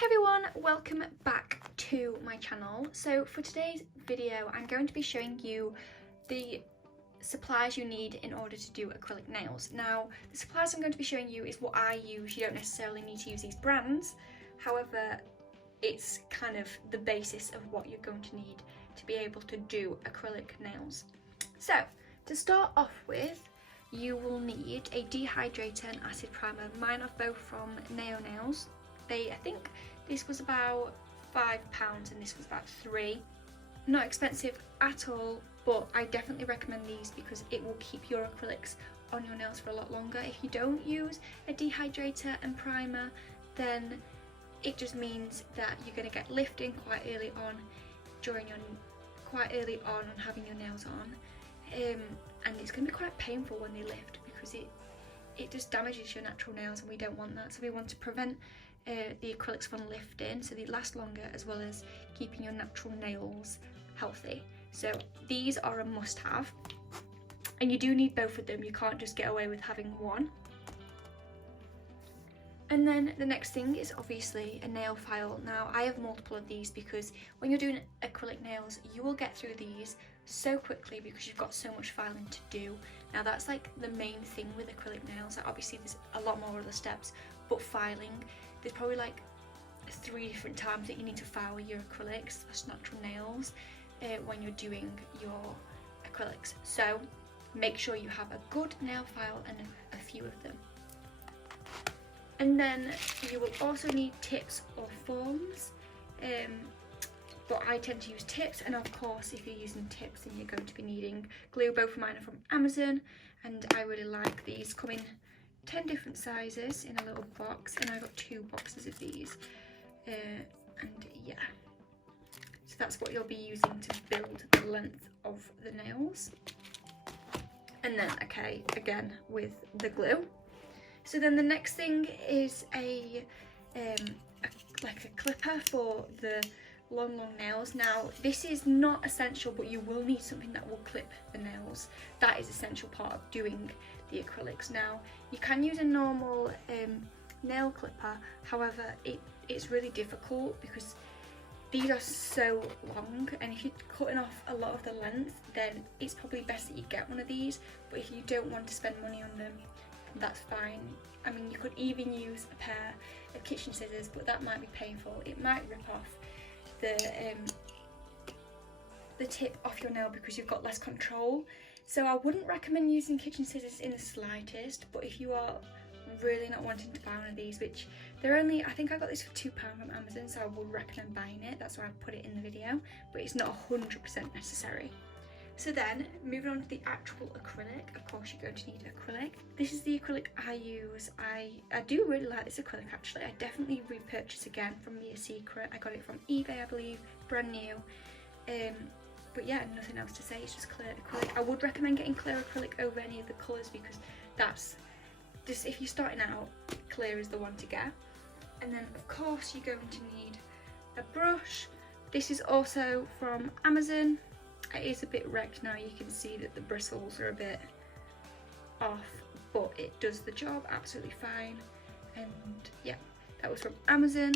Hey everyone, welcome back to my channel. So for today's video I'm going to be showing you the supplies you need in order to do acrylic nails. Now the supplies I'm going to be showing you is what I use. You don't necessarily need to use these brands, however it's kind of the basis of what you're going to need to be able to do acrylic nails. So to start off with, you will need a dehydrator and acid primer. Mine are both from Nails. I think this was about £5 and this was about £3. Not expensive at all, but I definitely recommend these because it will keep your acrylics on your nails for a lot longer. If you don't use a dehydrator and primer, then it just means that you're going to get lifting quite early on having your nails on, and it's going to be quite painful when they lift because it just damages your natural nails, and we don't want that. So we want to prevent the acrylics from lifting so they last longer, as well as keeping your natural nails healthy. So these are a must-have, and you do need both of them. You can't just get away with having one. And then the next thing is obviously a nail file. Now I have multiple of these because when you're doing acrylic nails you will get through these so quickly because you've got so much filing to do. Now that's like the main thing with acrylic nails. Obviously there's a lot more other steps, but filing, there's probably like 3 different times that you need to file your acrylics as natural nails when you're doing your acrylics. So make sure you have a good nail file and a few of them. And then you will also need tips or forms, but I tend to use tips, and of course if you're using tips then you're going to be needing glue. Both of mine are from Amazon and I really like these. Come in 10 different sizes in a little box, and I got 2 boxes of these, and yeah, so that's what you'll be using to build the length of the nails. And then okay, again with the glue. So then the next thing is like a clipper for the long nails. Now this is not essential, but you will need something that will clip the nails. That is essential part of doing the acrylics. Now you can use a normal nail clipper, however it's really difficult because these are so long, and if you're cutting off a lot of the length then it's probably best that you get one of these. But if you don't want to spend money on them, that's fine. I mean, you could even use a pair of kitchen scissors, but that might be painful. It might rip off the tip off your nail because you've got less control. So I wouldn't recommend using kitchen scissors in the slightest, but if you are really not wanting to buy one of these, which they're only, I think I got this for £2 from Amazon, so I would recommend buying it. That's why I put it in the video, but it's not 100% necessary. So then, moving on to the actual acrylic, of course you're going to need acrylic. This is the acrylic I use. I do really like this acrylic actually. I definitely repurchase again from Me A Secret. I got it from eBay, I believe, brand new. But yeah, nothing else to say, it's just clear acrylic. I would recommend getting clear acrylic over any of the colours because that's just, if you're starting out, clear is the one to get. And then of course you're going to need a brush. This is also from Amazon. It is a bit wrecked now, you can see that the bristles are a bit off, but it does the job absolutely fine. And yeah, that was from Amazon.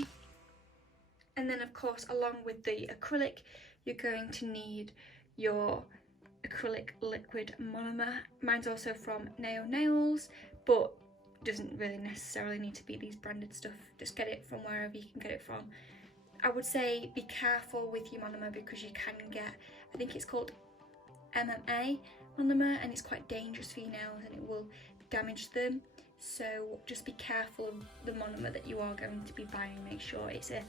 And then of course along with the acrylic you're going to need your acrylic liquid monomer. Mine's also from Nails, but doesn't really necessarily need to be these branded stuff. Just get it from wherever you can get it from. I would say be careful with your monomer because you can get, I think it's called MMA monomer, and it's quite dangerous for your nails and it will damage them. So just be careful of the monomer that you are going to be buying. Make sure it's a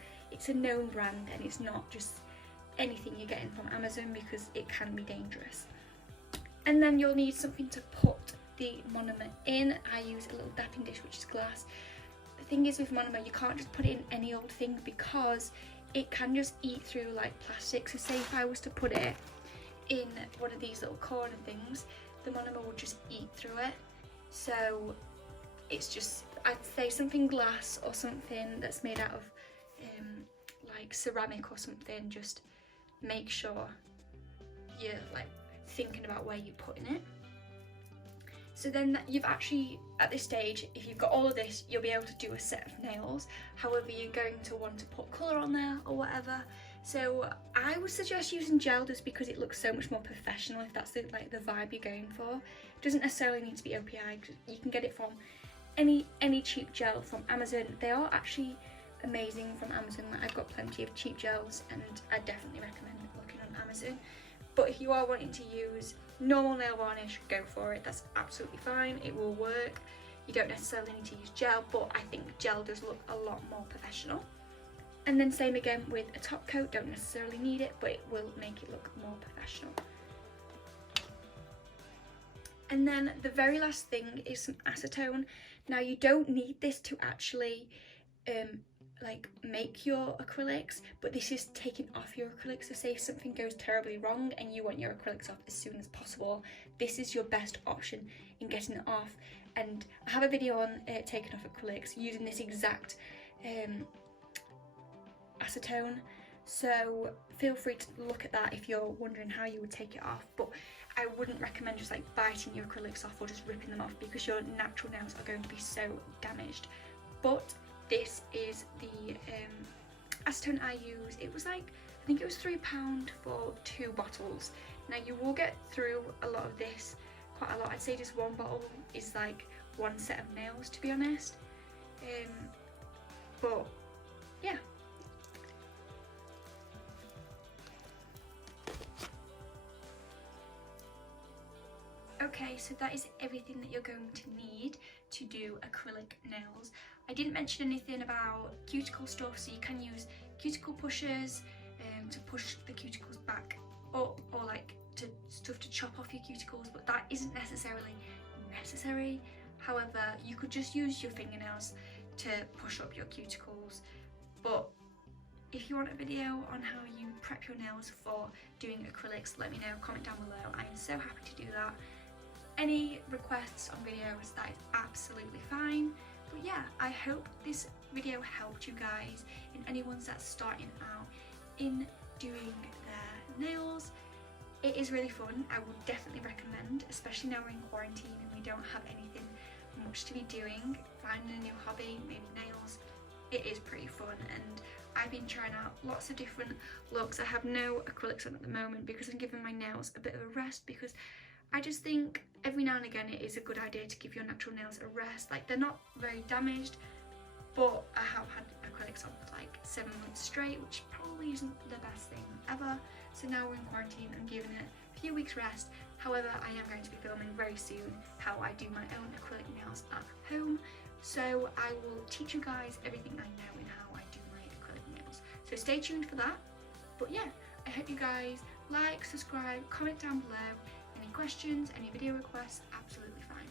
known brand and it's not just anything you're getting from Amazon because it can be dangerous. And then you'll need something to put the monomer in. I use a little Dappen dish, which is glass. The thing is with monomer, you can't just put it in any old thing because it can just eat through like plastic. So say if I was to put it in one of these little corner things, the monomer would just eat through it. So it's just, I'd say something glass or something that's made out of like ceramic or something. Just make sure you're like thinking about where you're putting it. So then you've actually, at this stage, if you've got all of this, you'll be able to do a set of nails. However, you're going to want to put colour on there or whatever. So I would suggest using gel just because it looks so much more professional if that's the vibe you're going for. It doesn't necessarily need to be OPI, you can get it from any cheap gel from Amazon. They are actually amazing from Amazon. I've got plenty of cheap gels and I definitely recommend looking on Amazon. But if you are wanting to use normal nail varnish, go for it. That's absolutely fine, it will work. You don't necessarily need to use gel, but I think gel does look a lot more professional. And then same again with a top coat, don't necessarily need it, but it will make it look more professional. And then the very last thing is some acetone. Now you don't need this to actually like make your acrylics, but this is taking off your acrylics. So say if something goes terribly wrong and you want your acrylics off as soon as possible, this is your best option in getting it off. And I have a video on taking off acrylics using this exact acetone, so feel free to look at that if you're wondering how you would take it off. But I wouldn't recommend just like biting your acrylics off or just ripping them off because your natural nails are going to be so damaged. But this is the acetone I use. It was like, I think it was £3 for 2 bottles. Now you will get through a lot of this, quite a lot. I'd say just one bottle is like one set of nails, to be honest. But yeah. Okay, so that is everything that you're going to need to do acrylic nails. I didn't mention anything about cuticle stuff, so you can use cuticle pushers to push the cuticles back up, or like stuff to chop off your cuticles, but that isn't necessarily necessary. However, you could just use your fingernails to push up your cuticles. But if you want a video on how you prep your nails for doing acrylics, let me know, comment down below. I'm so happy to do that. Any requests on videos, that is absolutely fine. But yeah, I hope this video helped you guys and anyone that's starting out in doing their nails. It is really fun. I would definitely recommend, especially now we're in quarantine and we don't have anything much to be doing. Finding a new hobby, maybe nails, it is pretty fun. And I've been trying out lots of different looks. I have no acrylics on at the moment because I'm giving my nails a bit of a rest, because I just think every now and again it is a good idea to give your natural nails a rest. Like, they're not very damaged, but I have had acrylics on for like 7 months straight, which probably isn't the best thing ever. So now we're in quarantine, I'm giving it a few weeks rest. However, I am going to be filming very soon how I do my own acrylic nails at home. So I will teach you guys everything I know in how I do my acrylic nails. So stay tuned for that. But yeah, I hope you guys like, subscribe, comment down below. Any questions, any video requests, absolutely fine.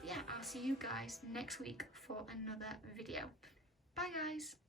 But yeah, I'll see you guys next week for another video. Bye guys!